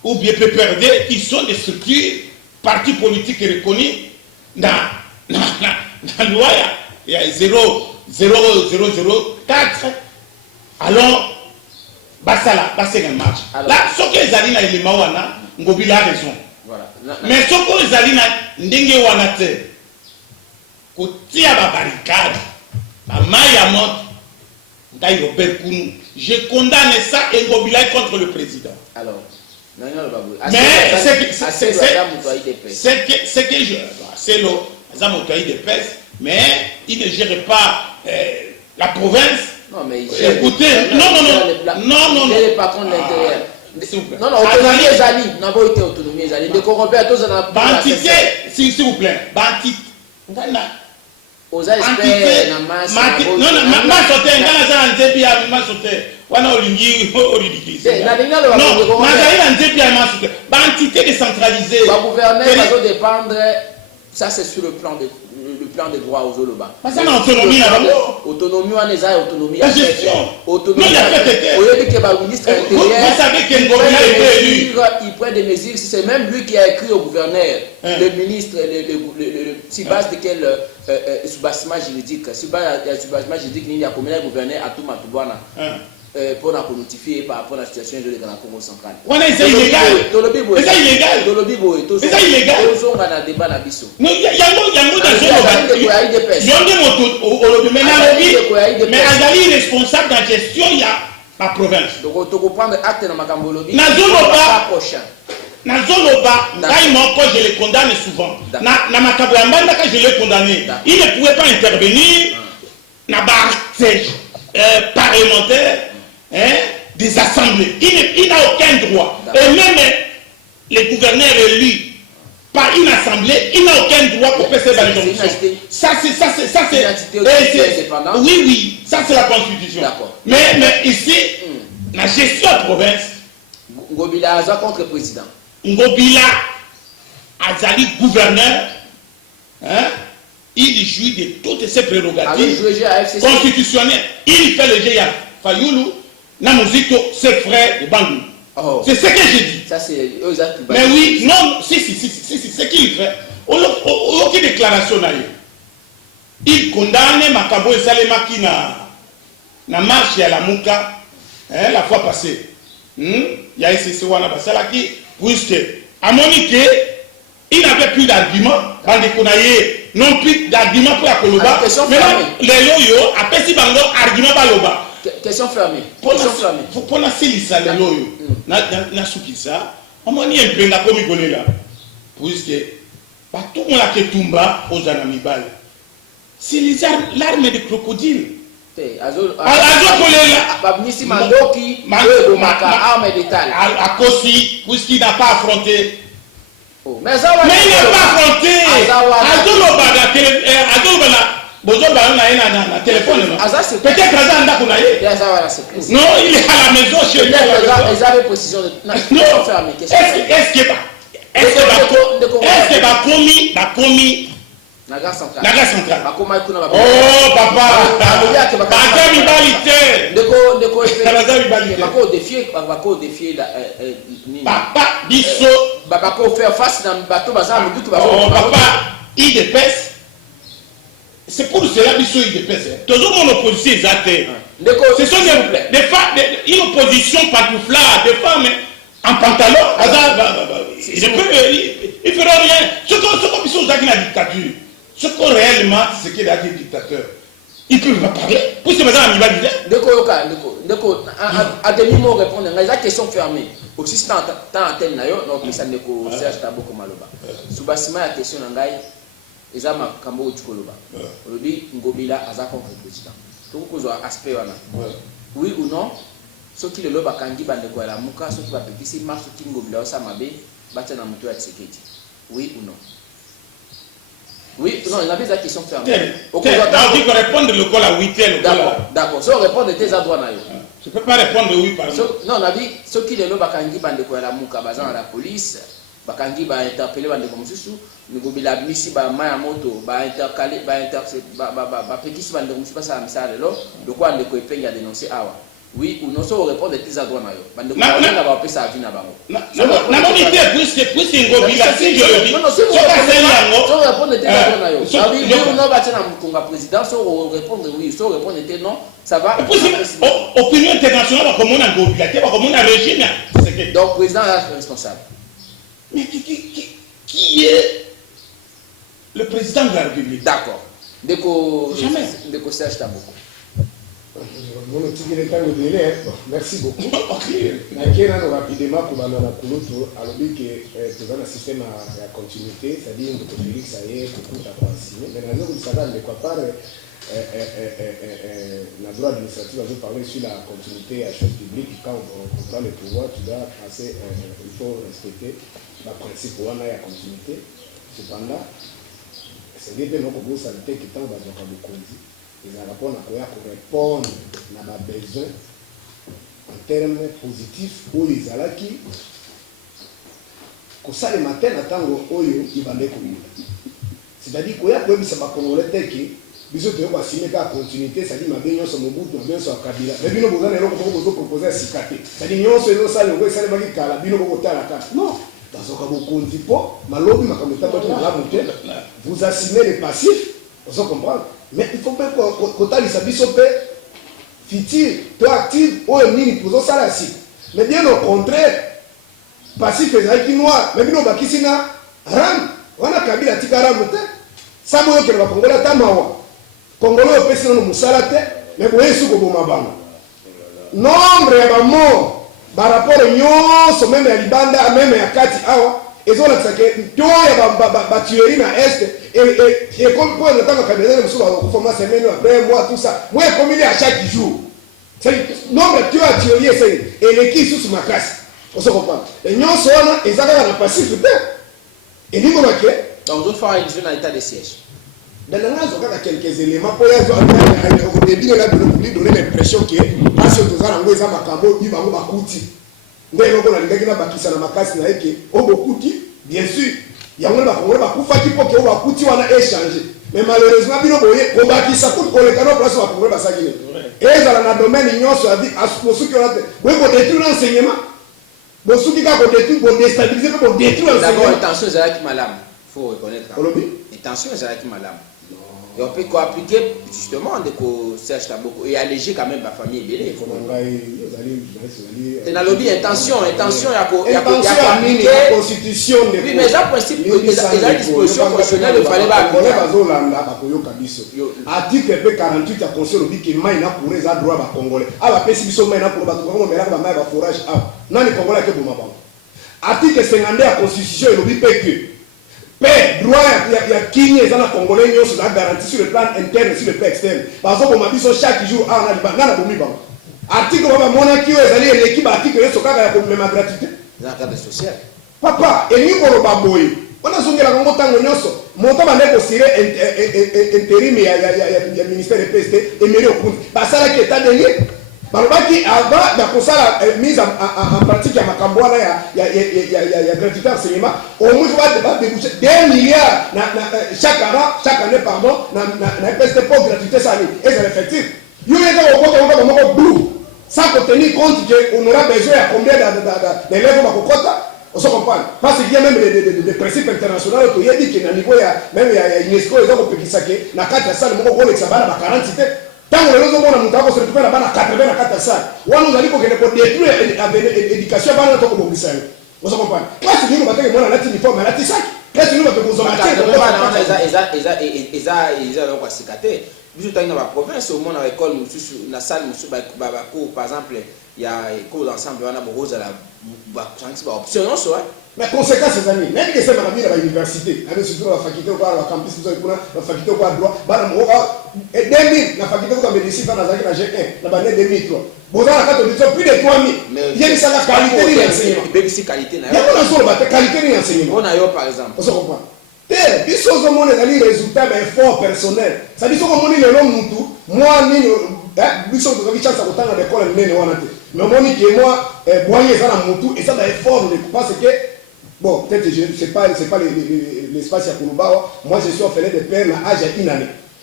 ou bien PPRD, qui sont des structures, partis politiques reconnus dans la loi, il y a 0,004. Alors, Basala, Basala marche. Là, ce que les alliés élément wana, Ngobila a raison. Mais ce que les alliés n'engagent wana te, kotia ba barricade, ba maya monte, ndaï Robert Kounou. Je condamne ça et Ngobila contre le président. Alors, mais c'est que je, c'est le Zamotoï de pèse, mais il ne gère pas la province. Non, mais écoutez, non. Il est pas contre l'intérieur. Non, autonomie et Zali, n'a pas été autonomie et Zali. Des corrompus à tous en a pas. Bantité, s'il vous plaît, Bantité. Aux experts, na masse. Non, ma sauté, dans la Zébia, ma sauté. Wana olingi ridiculise. Non, Mazali Nzébia, ma sauté. Bantité décentralisée. Le gouvernement va dépendre. Ça, c'est sur le plan des droits aux Oloba. Mais ça, l'autonomie, là, autonomie, on est à autonomie. La gestion. Autonomie. Non, il y a fait. Au lieu que le ministre intérieur. Vous savez qu'il est élu. Il prend des mesures. C'est même lui qui a écrit au gouverneur. Le ministre, sur base de quel soubassement juridique. Sur base de soubassement juridique, il y a combien de gouverneurs à tout Matouana. Pour la notifier par rapport à la situation de la Congo centrale. C'est illégal. C'est illégal. C'est illégal. Non, il y a un mot dans mais Azali est responsable de la gestion, il y a la province. Donc, tu comprends acte dans ma Cambolobi. Nazoloba, je le condamne souvent. Na Makabamba, je l'ai condamné. Il ne pouvait pas intervenir dans la parlementaire. Des assemblées. Il n'a aucun droit. Et même les gouverneurs élus par une assemblée, il n'a aucun droit pour faire ces validations. Ça, c'est. Oui, ça, c'est la Constitution. Mais ici, la gestion de la province. Ngobila Aza contre le président. Ngobila Azali gouverneur. Il jouit de toutes ses prérogatives constitutionnelles. Il fait le GIA. Fayoulou. Namuzito, c'est frère de Bandou. C'est ce que j'ai dit. Ça, c'est mais oui, non, si, c'est qu'il fait. Aucune déclaration n'a eu. Il condamne Makabo et Salemaki na marche à la Mouka la fois passée. Il y a SCC Wana Basalaki, puisque à Monique, il n'avait plus d'argument. Non plus d'argument pour la Koloba. Mais les loyaux, après si Bango, argument par Loba. Question fermée. Pour la Célissa, les loyaux, na soukisa, on m'a dit un peu comme il là. Puisque tout le monde a fait Tumba aux Anamibal. C'est l'arme de crocodile. À Kossi, puisqu'il n'a pas affronté. Mais il n'a pas affronté. Téléphone. Peut-être non, il est à la maison chez lui. Ils avaient précision de. Non, est-ce que va commis Naga central. Oh papa. Papa biso. Faire face dans le bateau. Oh papa. Il dépasse. C'est pour cela biso il dépasse. Toujours mon opposition exacte. Ce sont des femmes, une opposition pantouflard, des femmes en pantalon. Il fera rien. Ce qu'on biso dans la dictature. Ce qu'on réellement, c'est qu'il y a des dictateurs. Ils ne peuvent pas parler. Pour ce matin, il va dire. À demi-mot répondre, il y a des questions fermées. Aussi, c'est un tel naïo, donc ça n'est qu'au Serge Tabo Komaloba. Sous bâtiment, la question d'Angaï, ils ont un cambo du Koloba. On dit Ngobila a contre le président. Tout le monde a aspect. Oui ou non, ceux qui le loba kangi bande quoi la mouka, ceux qui va péter, si marche, ceux qui Ngobila au Samabé, battent dans le moteur de sécurité. Oui ou non? Oui, non, il y avait des questions fermées. On dit qu'on répond de l'école à 8h. D'accord, si on répond de tes adroits, je ne peux pas répondre oui par exemple. Non, on a dit, ceux qui les lots, Bakangi, Bande Kouala Mouka, Bazan à la police, Bakangi va interpeller Bande Komsusu, Ngobila Missi, Mayamoto, va intercaler, va Pékis Bande Komsusu, ça a mis ça de l'eau, de quoi on ne peut pas dénoncer Awa. Oui ou non, so répondre tes droits na yo. Bande ko na ba pesa avis na bango. Na bonité puisque ngobila si je le dis. Non, so répondre tes droits na yo. Ça veut dire non ba tena mukonga président, so répondre oui, so répondre tes non, ça va. Opinion internationale comme on a ngobila, comme on a régime. Donc président est responsable. Mais qui est le président de la République? D'accord. Deko Serge Taboko. Merci beaucoup. Nakena rapidement pour banana kuloto alobi que tu un système à continuité, c'est-à-dire que Félix ça y est pour ta signé. Mais nous nous savons de quoi parler la droit administratif va parler sur la continuité à chose publique quand on prend le pouvoir tu dois passer il faut respecter le principe où on a la continuité. Cependant c'est des gens qui ont santé qui tant va donc à Bukonzi. Ils ont rapport à répondre à nos besoins en termes positifs où ils ont qui que ça le matin attendre oyo ils vont découvrir. C'est-à-dire qu'il y a quand même ça va congolais qui biso te ko signer ka continuité ça dit ma bien nyonso Mobutu ma bien so Kabila mais bino bozana eloko ko proposer à sikate ça dit nyonso elo sale ngo sale maki kala bino ko tala ka non dans ka bokonzi po malobi makambo tabato na la montagne vous assumez les passifs vous comprenez mais il faut pas que talisa biso pe futur toi active ou nini pour ça la si mais bien au contraire passif ezaki noir mais bino bakisi na ram wana Kabila tikara montagne ça boyo ke ba kongola tamawa Congolais au pays nous musalate mais vous voyez ce que vous m'avez nombre ya mort par rapport nyonso même ya libanda même ya kati awa ezola tsake to ya ba tuerie na est et comme pour le temps que Kabila musuba ko former semaine après moi tout ça moi comme il est à chaque jour c'est nombre tu as tuerie c'est et l'équipe sous ma classe on se comprend et nyonso na ezaka na passif et ni ko baké donc d'autres fois ils sont en état de siège. Dans le cas quelques éléments pour au début de la République donner l'impression que parce que tous en ngweza makambo biba ngo bakuti ndelo ko na ndeki na bakisa na makasi na yake o bokuti bien sûr yango ba ko bakufa kipo ke o bakuti wana échanger mais malheureusement bino boye ko bakisa ko le kano place ba ko basakile ezala na domaine nyonso avec asuki on a boye ko détruire l'enseignement bosuki ka ko détruire ko déstabiliser ko détruire l'enseignement. D'abord attention Zaki Malam faut reconnaître. Attention Zaki Malam. Et on peut appliquer justement de Serge Taboko et alléger quand même la famille belé. C'est dans lobby intention il y a la constitution de oui mais ça principe la disposition constitutionnelle il fallait pas article 48 la constitution dit que maina pour les droits ba congolais aba pesi biso maina pour ba congolais mais là ba mai ba forage nani congolais ke boma ba article 52 la constitution il dit que mais droit il y a qui est dans la congolais nyonso la garantie sur le plan interne sur le plan externe parce que comme biso chaque jour on a na bomi ba article ba monaki ezali l'équipe article so kaka ya ko même gratuité dans cadre social papa et ni ko ba boy on a zongela kongo tango nyonso moto ba ndeko sire intérim ya ministère de PST et mairie okundi basala ki état de lieu balobaki avant de kosala mise en pratique ya makambo wana ya gratuité enseignement au moins va déboucher 2 milliards chaque année pardon na PST pour gratuité ça et c'est effectif yo yeka ko moko blue sans tenir compte qu'on aura besoin à combien d'élèves à Kokota. On se comprend. Parce qu'il y a même des principes internationaux qui ont dit qu'à niveau même il y a UNESCO, ils ont dit que la carte salle, mon gros, ça va à 40 cités. Tant que les autres ont se retrouver là-bas à 80 à 4 salles. Ou nous allons détruire l'éducation à notre communauté. On se comprend. Parce que nous, on va faire uniforme à la Tissac. Parce que nous, on va faire nous dans la province, au moins dans l'école, dans la salle, par exemple, il y a des cours d'ensemble, on a beaucoup de options. Mais conséquence, ces amis, même que c'est dans l'université, surtout la faculté ou la campus, la faculté ou la 2000, la faculté ou la médecine, dans la G1, la année 2003. Vous avez plus de 3000. Il y a une qualité d'enseignement. Il y a une qualité d'enseignement. On a par exemple. On se comprend. Il faut que les résultats d'efforts personnels. Ça dit que moi, je suis chance à l'école, mais moi, et ça d'effort, parce que, bon, peut-être que ce n'est pas l'espace à Kourouba, moi je suis orphelin de père à âge d'une année.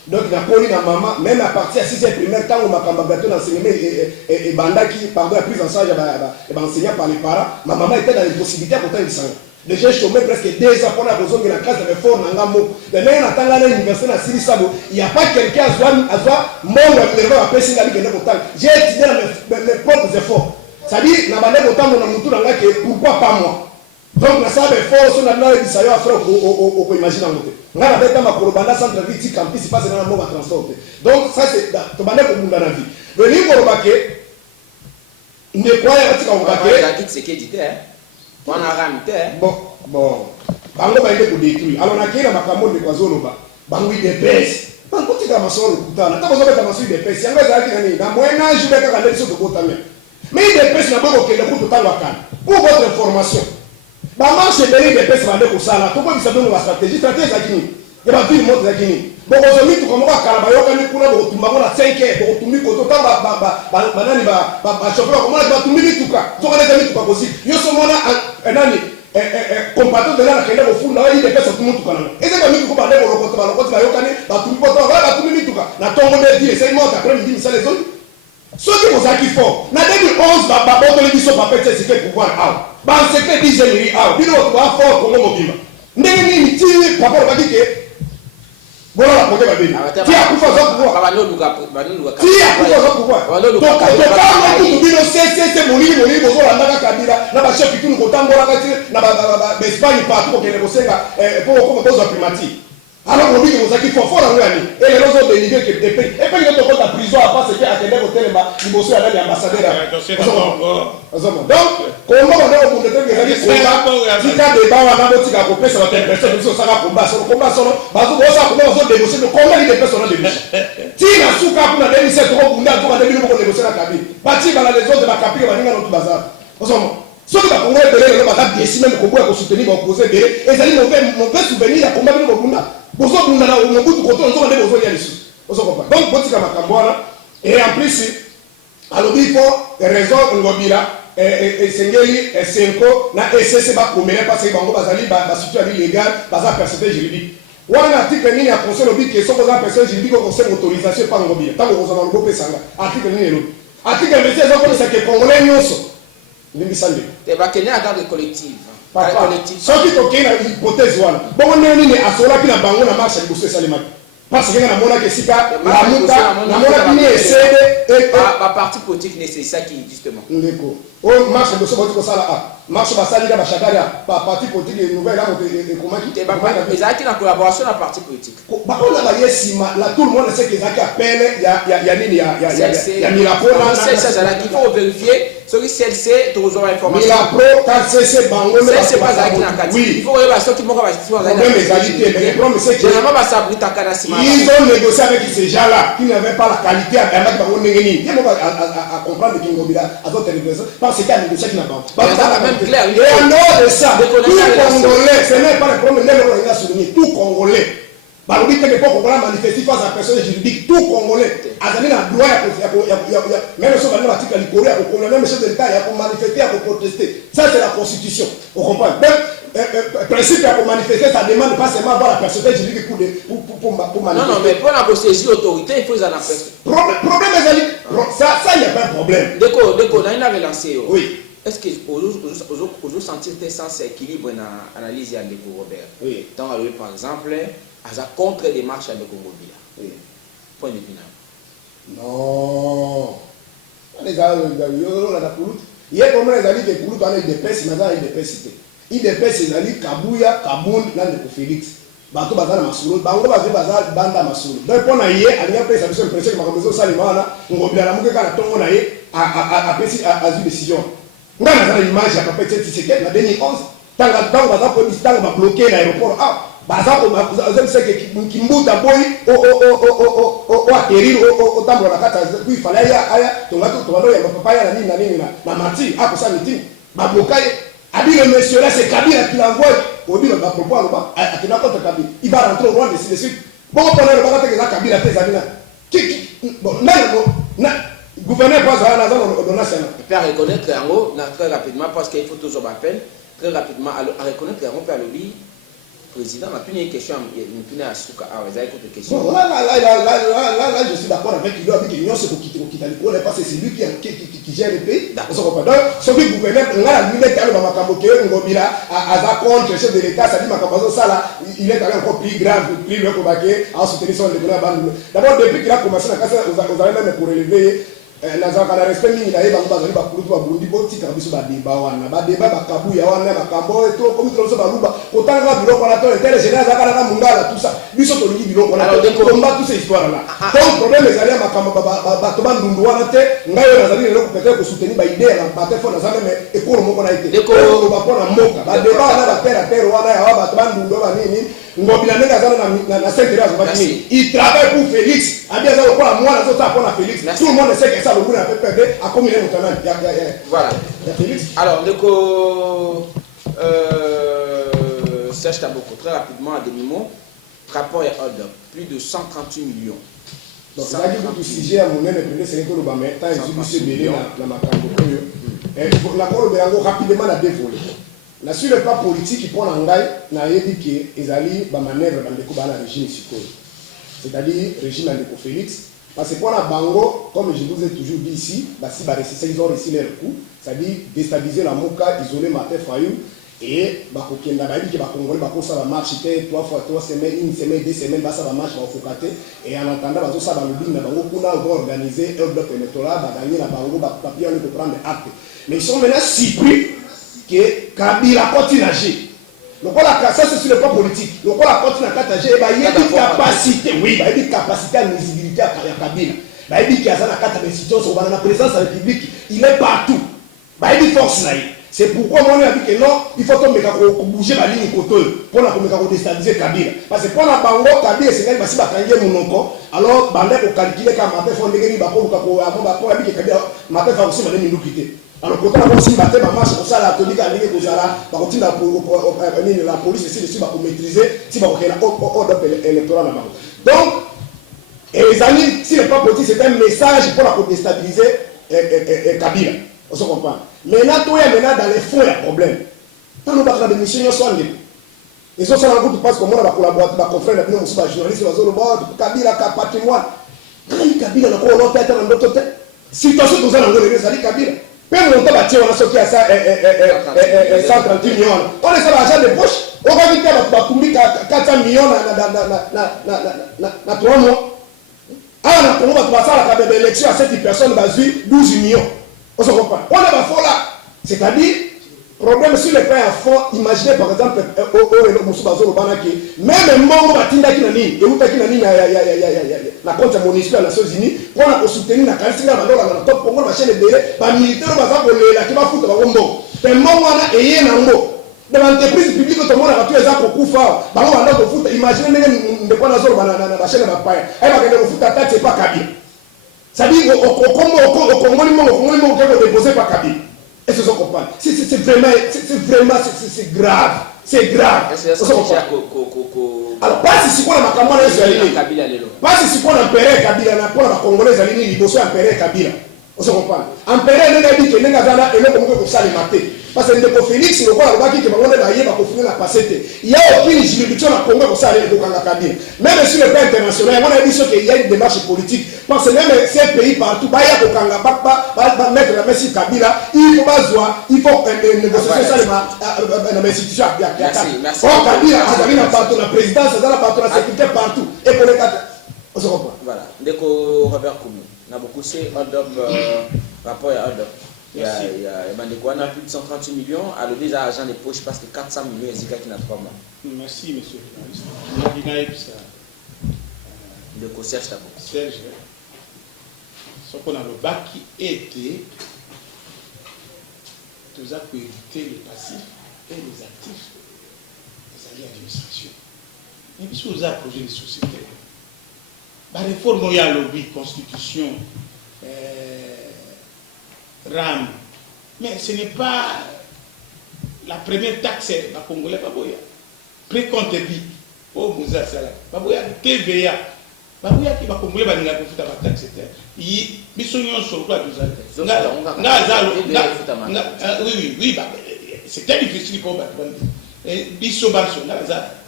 Donc na poli na maman même à partir de 6e primaire tant on m'a cambabato d'enseignement et bandaki par la prise en charge et enseignant par les parents ma maman était dans l'impossibilité à porter une sang. Déjà chômé presque 2 ans pour la raison de la classe de fort dans ngamo. De même en attendant l'université na Sirisabo, il y a pas quelqu'un à soi monde à passer la ligue de portal. J'ai étudié mes propres efforts. Ça dit na bande portal mon mutu na que pourquoi pas moi. Donc na sabe force na na bisa yo afro au imaginer ngote. Ngana beta makolo banda centre ville campus passe dans le transport. Donc ça c'est to bande ko munda na vie. Le niveau robake ne croyez pas qu'on va que la quitte c'est qui dit on a ramté bon bango ba ile ko détruire alors na kila makambo de kwa zoloba bango ide pesa bango tika masoro kutana ta bozo beta masoro ide pesa yanga za kina ni na moyen âge beta ka ndeso to botame mais ide pesa na boko kende kutu tanga kana pour votre information ba marche de ide pesa bande ko sala to ko bisa dono la stratégie za kini ya ba ville moto za kini boko zo mitu ko mo kala ba yoka ni kuna boko tumba na 5 boko tumi ko to tamba ba nani ba chauffeur ko mo ba tumi bituka to ko na mitu ko si yo so mona nani compato de la kende ko funda wa ide pesa tumuntu kana eze ba mitu ko ba lebo lokota ba yokani ba tumi poto ba tumi bituka na tongo de die c'est mort après midi misale zone soki bozaki fort na 2011 ba botoli biso pa pete secret pouvoir aw ba secret d'ingénierie aw bino ba fort ko mo bima ndenge nini ti papa ba dike voilà la projet va venir. Qui a pouvoir ça pouvoir? Qui a pouvoir ça pouvoir? Donc quand on dit c'est mon besoin la ndaka kabila na ba chef tout ko tambola kati na ba Espagne partout ko kene ko senga pour besoin primatique. Alors on dit que vous avez fort en réalité et les autres délivrés que des pays et puis quand on la prison à part ce qui a attendé au téléma il bosse à l'ambassadeur donc comment on est au bout de temps que ça si quand des bas on a d'autres qui a coupé sur la personne ils sont ça combat sur parce que ça comment on négocier le combat des personnes de vie si la souka pour la 2007 on a pour la 2000 pour négocier la cabine parti dans les autres de la capitale va venir dans tout bazar ceux qui vont être les bazar bien si même combat pour soutenir va opposer et ils allaient mauvais souvenir à combat de Bunda bozo bunda na mobutu koto nzo ndé bozo ya lisu ozo comprendre donc botika makambo wana et en plus alobi fo raison ngobila sengeli senko na ss ba komela parce que bango bazali ba situation illégale baza personnalité juridique wana article nini ya conseil lobi que soko za personnalité juridique ko conseil autorisation par ngobila tango bozo na ngope sanga article nini lo article 26 ezoko ça que congolais nyonso ndimbi sande te ba kenya agade collective soki tokei na hypothèse wana bongo ndenge nini asolaki na bango na marche ya liboso esalemaki parce que namonaki esika lamuta namonaki ni esede baparti politique ne c'est ça qui justement ndeko oyo marche liboso bauti kosala marche basali na bachakari ya baparti politique nouvelle amoto ekomaki ezalaki na collaboration na parti politique bakola baye nsima la tout le monde sait que ezalaki appele ya nini ya milapro il faut vérifier soki CLC tozwa information milapro quand c'est bango c'est pas zaki na kati il faut reba soki moko ba sisi problème égalité mais le problème c'est que généralement ba sabrita kana sima ils ont négocié avec ces gens-là qui n'avaient pas la qualité à mettre bango ndengeni il faut à comprendre que ngobila a d'autres négociations parce qu'il y a négocié qui n'a pas même clair et en dehors de ça tout Congolais ce n'est pas le problème n'est pas souligné tout Congolais balobi teke po Congolais manifester face à personne juridique tout Congolais azali na droit ya même si on va article à l'Icoria au même chef de l'État ya pour manifester ya pour protester ça c'est la constitution on comprend même principe ya pour manifester ça demande pas seulement avoir la personne juridique pour manifester non mais pour la saisir autorité il faut les en appeler problème ezali ça il y a pas de problème déco na ina relancer oui. Est-ce que vous sentir tes sens équilibre dans l'analyse de Robert? Oui. Donc, par exemple, à la contre-démarche de Congo. Oui. Point de vue. Non. Les gars, il y a comment les alliés de Koulout, on a des pèses, mais il y a des pèses. Il y a des pèses, les Kabouya, Kaboun, là, de Félix. Bato bazana masolo, bango bazé bazal banda masolo. Donc, pour naïe, il y a pèse, ça me prêche que ma maison salimana, on va bien la mouke kana tongo naïe, à une décision. Nga na image ya papa tete Tshisekedi na 2011 tanga baza ko distance ba bloquer l'aéroport baza ko baza que kimbuta boy o atterrir o tambo na kata puis fallait aya tonga to bando ya papa ya na nini na mati ako sa meeting ba bloquer abi le monsieur là c'est Kabila qui l'envoie au dit ba propos aloba akina contre Kabila il va rentrer au Rwanda de suite bon on a le bagage que Kabila fait Zabina qui bon na gouverneur pas à la zone ordonnance. Il peut reconnaître très rapidement parce qu'il faut toujours appel très rapidement à reconnaître qu'on peut le dire président m'a une question une à Souka ah vous avez une question bon là je suis d'accord avec lui avec l'union c'est pour quitter l'école parce que c'est lui qui gère le pays on se comprend donc celui gouverneur on a la minute dans makambo ke ngobila à contre chef de l'état ça dit makambo ça là il est allé encore plus grave plus le combattre à soutenir son développement d'abord depuis qu'il a commencé la casse vous avez même pour relever nazaka na respect mingi na yeba bazali ba kulutu ba burundi bo tika biso ba débat wana ba débat ba kabu ya wana ba kambo eto comme tout ça ba luba kotanga biloko na to intérêt général zaka na mungala tout ça biso to lingi biloko na to combat toute cette histoire là donc problème ezali ya makambo ba to ba ndundu wana te ngayo nazali lelo peut-être ko soutenir ba idée na ba te fo na zame mais ekolo moko na ite ko ba pona moka ba débat na ba terre wana ya ba to ba ndundu ba nini ngobila nenga zana na secteur ya zobaki il travaille pour Félix abia za ko la moi na zo ta pour Félix tout le monde sait que ça le gouvernement a fait perdre à combien de temps voilà Félix alors donc Serge Taboko très rapidement à demi-mot rapport et ordre plus de 138 millions donc ça dit que tout sujet à mon même premier c'est que le ba mais temps exhibition belé na makambo koyo et la ko be yango rapidement la dévoiler na sur le plan politique il prend ngai na yebi que ezali ba manœuvre ba ndeko ba na régime sikoyo c'est-à-dire régime de Félix parce que pour la bango comme je vous ai toujours dit ici si ils ont réussi leur coup c'est-à-dire déstabiliser la moka isoler Martin Fayou et bakokenda ba yebi que ba congolais ba ko ça va marcher 3 fois 3 semaines une semaine 2 semaines ba ça va marcher ba fokate et en attendant ba zo ça ba lobby na bango kuna on va organiser un bloc électoral ba gagner la bango ba papier on peut prendre acte mais ils sont maintenant surpris que Kabila continue à agir. Donc ça c'est sur le plan politique. Donc la continue à agir, il y a une capacité, oui, il y a une capacité à visibilité à Kabila. Il y a une capacité à la présence de la République, il est partout. Il y a une force là. C'est pourquoi moi on a dit que non, il faut que bouger la ligne côté pour la déstabiliser Kabila. Parce que pour la bango Kabila c'est quand il va se mon nom alors bandé pour calculer quand Martin font des gars pour la vie que Kabila Martin va aussi me nous quitter. Alors quand on aussi battre ma marche pour ça la tonique à ligne pour ça va continuer la police ici dessus va pour maîtriser si va créer ordre électoral là-bas. Donc et les amis si le pas politique c'est un message pour la déstabiliser Kabila. On se comprend. Maintenant toi maintenant dans les fonds il y a problème. Tant nous battre la démission nous sommes et ça ça rencontre parce que moi on va collaborer avec confrère là nous sommes journalistes dans le bord Kabila ka patrimoine. Kabila na ko l'autre tête dans l'autre tête. Situation nous allons regarder ça dit Kabila. Même mon temps bâtir on a sorti à ça 138 millions. On est sur l'argent de poche. On va vite va couvrir 400 millions na 3 mois. Ah on va passer à la élection à cette personne basée 12 millions. On se comprend. On est fort là. C'est-à-dire problème sur le plan à fond, imaginez par exemple même Mongo Batinda qui n'a ni et où qui n'a ni la compte municipal des Nations Unies pour la soutenir la qualité de la top Congo la chaîne de ba militaire va la qui va foutre ba Mongo mais Mongo na eye na ngo de l'entreprise publique tout le monde a tué ça pour kufa ba ngo ndo foutre imaginez ne pas na zoro na chaîne ba paye elle va que foutre attaque c'est pas Kabila ça dit au Congo ni Mongo qui déposer pas Kabila. Et ce sont comprendre. C'est vraiment grave. C'est grave. Alors, pas si on a ma camarade Kabila. Pas si on a impéré Kabila, on a Congolais aligné, il doit impérer Kabila. On se comprend. Impéré, on a dit que les gars et le Congo pour ça les mater. Parce que le Félix, il va voir qui va finir la passer. Il n'y a aucune juridiction à Congo pour ça aller au Kabila. Même sur le plan international, on a dit qu'il y a une démarche politique. Parce que même ces pays partout, il y a au Kanga, pas mettre la main sur Kabila, il faut négocier ça dans les institutions. Merci. Kabila, la présidence, la sécurité partout. Et pour les quatre, on se comprend. Voilà. Dès qu'on Robert Koumou, on a beaucoup de rapport à Ordre. Il y a plus de 138 millions, à le déjà argent de poche parce que 400 millions, c'est qui n'a 3 mois. Merci, monsieur le journaliste. Le Serge Taboko. Serge, ce qu'on a le bac qui était, tout ça pour éviter les passifs et les actifs des alliés d'administration. Mais puisque vous avez un projet de société, la réforme, il y a lobby, constitution, RAM. Mais ce n'est pas la première taxe, la Congolais, Baboya. Précompte dit, oh, Moussa Salah, Baboya, TVA, Baboya qui va Congolais, Baninga, pour faire la taxe, il y sur quoi nous oui, c'est très difficile pour battre. Bissobanso,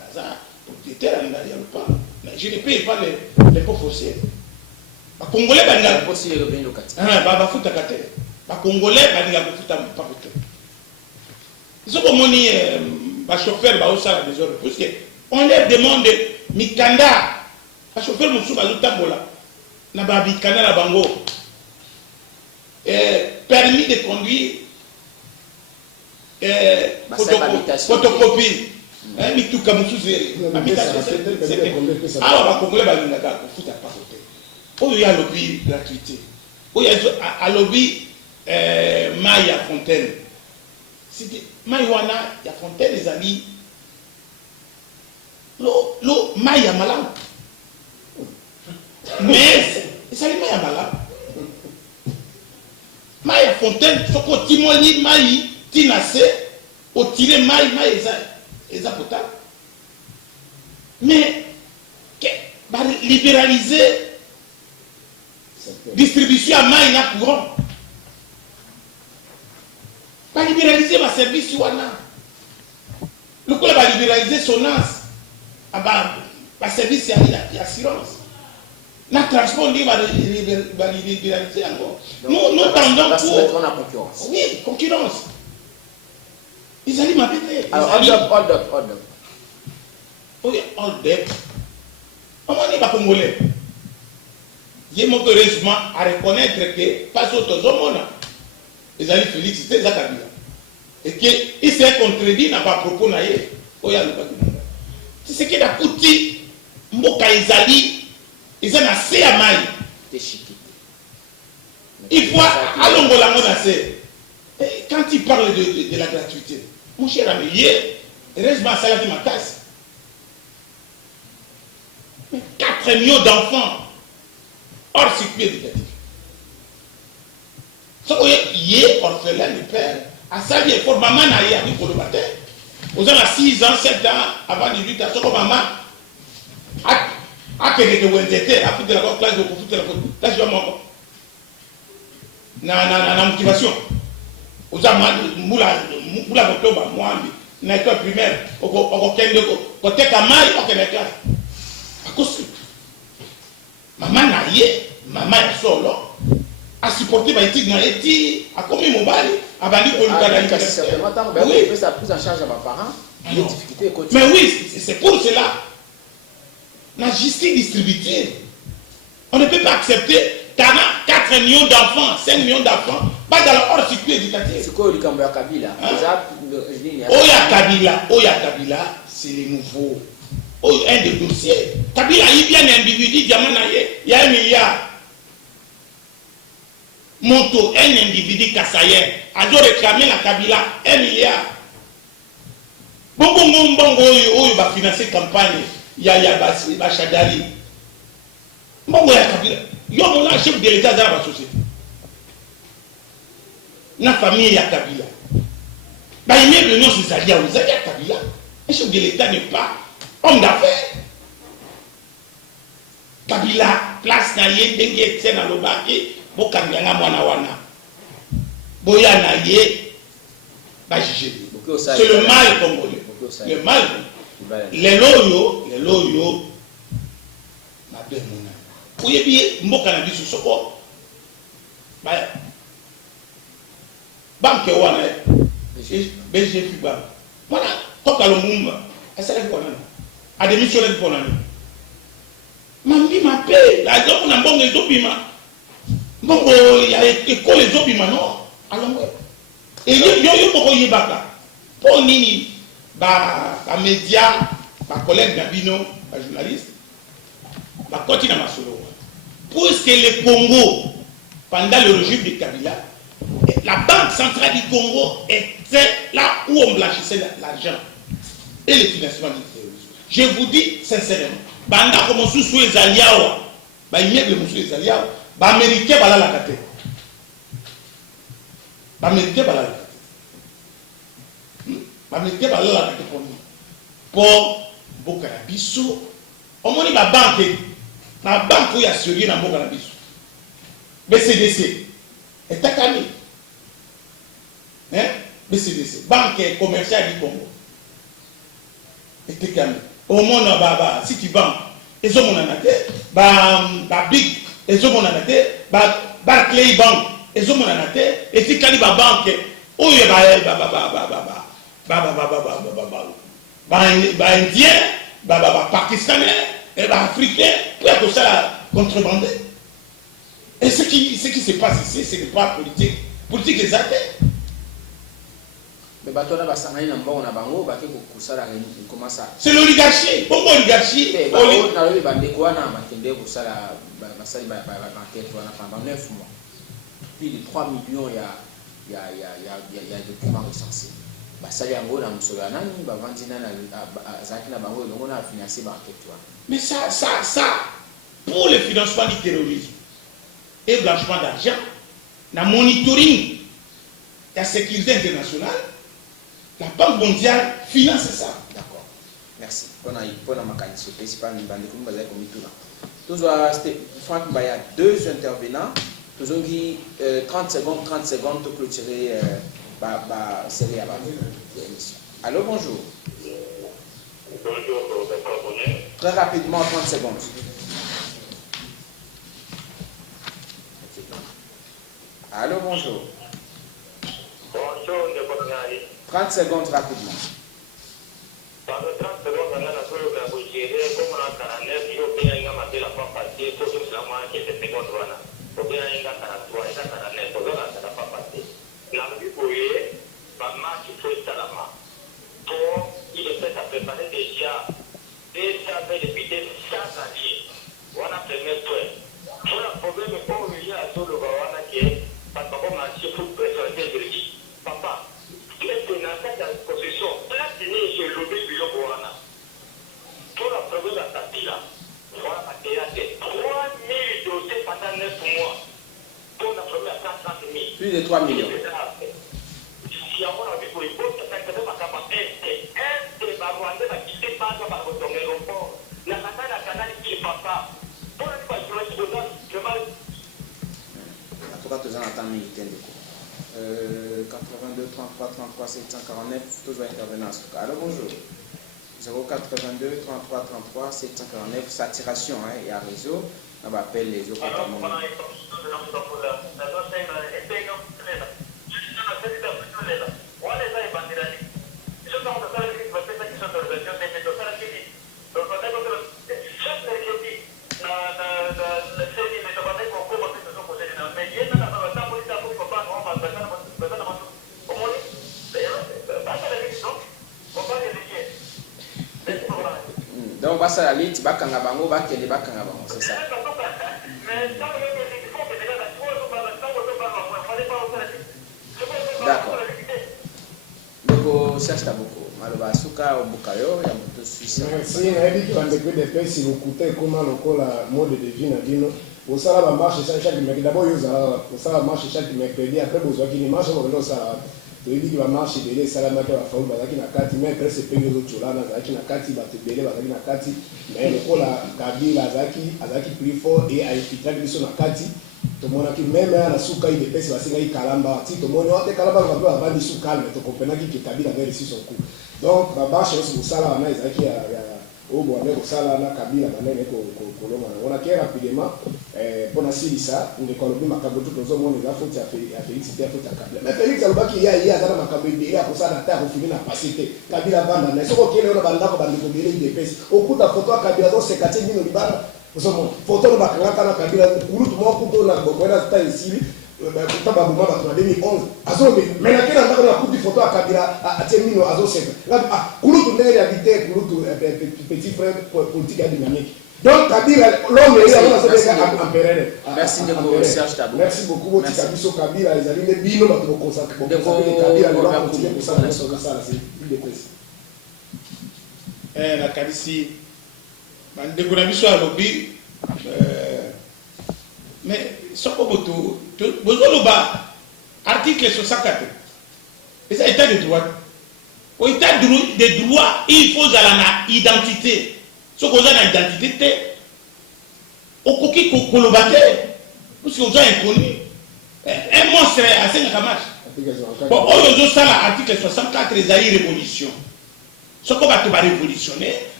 ça propriétaire il y a le pas je ne paye pas les pots fonciers ba congolais ba nga foncier revenu locatif ba futa kate ba congolais ba nga futa pas futa ils ont moni ba chauffeur ba osala des heures parce que on leur demande mikanda ba chauffeur musu ba lutambola na ba bikanda na bango permis de conduire photocopie mituka mususu awa bakongole balingaka kofuta pa kote oyo ya lobi gratuité oyo alobi mai ya fontaine sidi mai wana ya fontaine ezali lo mai ya malamu mais ezali mai ya malamu mai ya fontaine soko otimoli mai tina se otire mai eza potable mais libéraliser distribution à mai na courant pas libéraliser ma service wana lokola ba libéraliser sonance aba ba service ya assurance na transport ndi ba libéraliser encore nous tendons pour la concurrence. Oui, concurrence. Ils allaient m'appeler. Alors, hold up. Oui, hold up. Comment on est pas congolais? J'ai mon heureusement à reconnaître que pas autres hommes, ils allaient féliciter Zakabila. Et qu'il s'est contredit, n'a pas propos naïe. C'est ce qu'il a coûté. Mboka Izali, ils ont assez à maille. Il faut à l'ongola quand il parle de la gratuité, mon cher ami, heureusement, ça a dit ma tasse. 4 millions d'enfants hors circuit éducatif. Ce qu'on est orphelin du père, à ça, il faut maman n'a pas pour le matin. Aux gens à 6 ans, 7 ans, avant 18 ans, ce que maman a créé de Wenzete, a foutu la classe de foutre la faute. Là, je vais m'en na motivation oza mula botoba mwambi na école primaire okokende koteka mai okende classe akosi mama na ye mama ya solo a supporter ba étude na eti akomi mobali abandi ko luka na certainement tant que ça prise en charge à mes parents les difficultés quotidiennes. Mais oui, c'est pour cela la justice distributive on ne peut pas accepter 4 millions d'enfants, 5 millions d'enfants, pas dans leur hors-circuit éducatif. C'est quoi le Kambia Kabila? Oya Kabila, c'est les nouveaux. Un des dossiers. Kabila, il vient d'un individu, il y a 1 milliard. Monto, un individu kassayen, a dû réclamer la Kabila 1 milliard. Bon, il va financer la campagne. Il y a Bachadari. Bon, il y a Kabila. Yo mon chef de l'État dans la société. La famille ya Kabila. Bah il met le nom c'est Zalia ou Zalia Kabila. Un chef de l'État n'est pas homme d'affaires. Kabila place na ye ndenge tsena lobaki bokambanga mwana wana. Boya na ye ba juger. C'est le mal congolais. Le mal. Les loyo ma belle mona. Oyebi mboka na biso soko ba banque wana BGF ba wana toka lo mumba esala ko nana a démissionné ko nana mambi ma paix la zo na mbongo ezobima mbongo ya école ezobima non alongo et yo boko yebaka po nini ba média ba collègue Gabino ba journaliste ba continue na masolo. Puisque le Congo, pendant le régime de Kabila, la Banque centrale du Congo était là où on blanchissait l'argent et le financement du terrorisme. Je vous dis sincèrement, pendant que mon sous les aliawa, immeuble mon sous les aliawa, Américain bala la kate. Américain bala la kate. Américain bala la kate pour Bokara Bisso. On m'a dit la banque. La banque où il y a sérieux dans mon canabis. BCDC. Et Takani. BCDC. Banque commerciale du Congo. Et Takani. au monde Citibank ezomona te ba big ezomona te Barclays Bank ezomona te etikali ba banque oyo ba indien ba pakistanais et ba africain pour ça la contrebande. Et ce qui se passe ici, ce n'est pas politique. Politique exacte. Mais batona basangani na mbongo na bango bake kusala comment ça? C'est l'oligarchie. Pourquoi oligarchie? On a eu bandeko wana makende kusala basali ba enquête wana pendant 9 mois. Plus de 3 millions il y a documents recensés. Basali yango na musolo nani bavandi na zaki na bango longo na financer ba enquête wana. Mais ça pour le financement du terrorisme et blanchiment d'argent, la monitoring de la sécurité internationale, la Banque mondiale finance ça. D'accord. Merci. Pour la mécanisme, c'est pas une bande comme basée comme tout là. Tous Franck Mbaya, 2 intervenants. Tous ont dit 30 secondes pour clôturer la série à l'émission. Allô, bonjour. Bonjour, très rapidement, 30 secondes. Allô, bonjour. Bonjour, 30 secondes rapidement. Dans 30 secondes, on a la seule que vous gérez, comme on a 49, il faut bien y avoir la fois passée, il faut que ça soit qui est secondes. Il faut bien y avoir 43, il y a 49, il faut que ça ne pas passer. La vie pour y va marcher sur le salama. Pour, il est fait à préparer déjà depuis chaque année. On a premier point. Pour le problème, pour y aller sur le bas, qui est parce qu'on a marché pour présenter le riz. Papa, il est dans cette position. Là, c'est né chez l'obé du Yoboana. Pour le problème à Tapila, voilà, à Théâtre, 3000 dossiers pendant 9 mois. Pour le problème à 400 000. Plus de 3 millions. Si on a vu pour les postes, c'est que c'est pas capable d'être. C'est pas Rwanda qui s'est pas par votre aéroport. La canal qui est papa. Pour le pas je vais en tout cas, tous en attendant militaire de cours. 82 33 33 749, toujours intervenant. Alors bonjour. 082 33 33 749, saturation, il y a réseau. On va appeler les autres. Donc, on va à la liste, bakanga bango, bakende bakanga bango, c'est ça. D'accord. Donc, Serge Taboko, Maloba Suka, Obukayo, Yamoto Suisse. Merci, Naïdi, quand des pays, si vous coûtez comment la mode de vie, Nadino, au salaire marche chaque mercredi. D'abord, au salaire marche chaque mercredi, après, vous avez une marche, vous avez un salaire. toyebi bamarche ebele esalamaki bafaulu bazalaki na kati me prese mpe nyonso tolana azalaki na kati bato ebele bazalaki na kati me lokola kabila azalaki plus fort e aefiltraki biso na kati tomonaki meme ya na suka idepesi basengaki kalamba ti tomoni ote kalamba bape bavandi su calme tokompenaki ke kabila avait reçu son coup donc bamarche nyonso kosala wana ezalaki oyo bwande kosala na kabila banene kolonga nango nake rapidement mpona silisa ndeko alobi makambo to tozomona eza foti ya félix te ya foti ya kabila mais félix alobaki ye aza na makambo ebele akosala ata akofini na pasi te kabila vanda na soki okele oyo na bandako bandeko ebele idepesi okuta foto ya kabila azoseka te bino libala ozomona foto oyo bakangaka na kabila kulutu moko kuta oyo na bokoyena ta esili kuta babuma bato na 2011 azobe mais nakeli andako na kuti foto ya kabila atie mino azoseka kulutu ndenge ya vite kulutu petit frère politique ya dynamique. Donc, Kabila, l'homme est là, merci de Serge Tabou. Merci beaucoup, votre Kabiso Kabila, les amis, les bino, votre consacré, Kabila, le va continuer pour ça, c'est plus de presse. La Kabisi, de Gonabiso à lobby, mais, sans pas beaucoup, besoin de bas, article 64, et ça, état de droit. Au état de droit, il faut une identité. Ce qu'on a une identité, au coquille colobataire, parce qu'on a inconnu. Un monstre à 5 kamash. Bon, on a ça l'article 64, les aïe révolution. Ce qu'on va te révolutionner,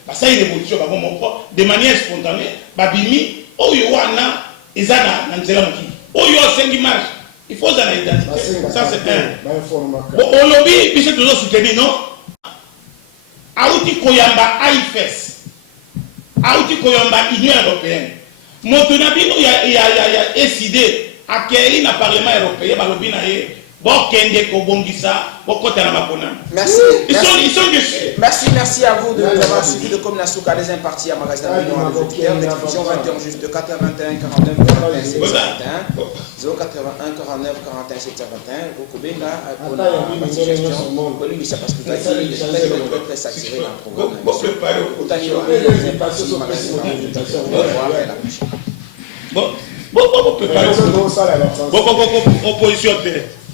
basali révolution bango moko de manière spontanée babimi oyo wana eza na nzela mokili oyo osengi marche il faut eza na identité ça c'est un olobi biso tozo soutenir non auti koyamba AIFES auti koyamba Union européenne moto na bino ya décidé akei na parlement européen balobi na ye bokende kobongisa bokota na makona. Merci. Ils sont dessus. Merci à vous de nous avoir suivi de comme la souka les impartis à Magazine Million à l'auditeur. Diffusion 21 juste de 81 49 41 721 081 49 41 721. Vous pouvez là pour la suggestion. Oui, c'est parce que vous êtes très saturé dans le programme. Bon, préparez. Autant y avoir des impartis Magazine Million. Bon, préparez. Bon, opposition.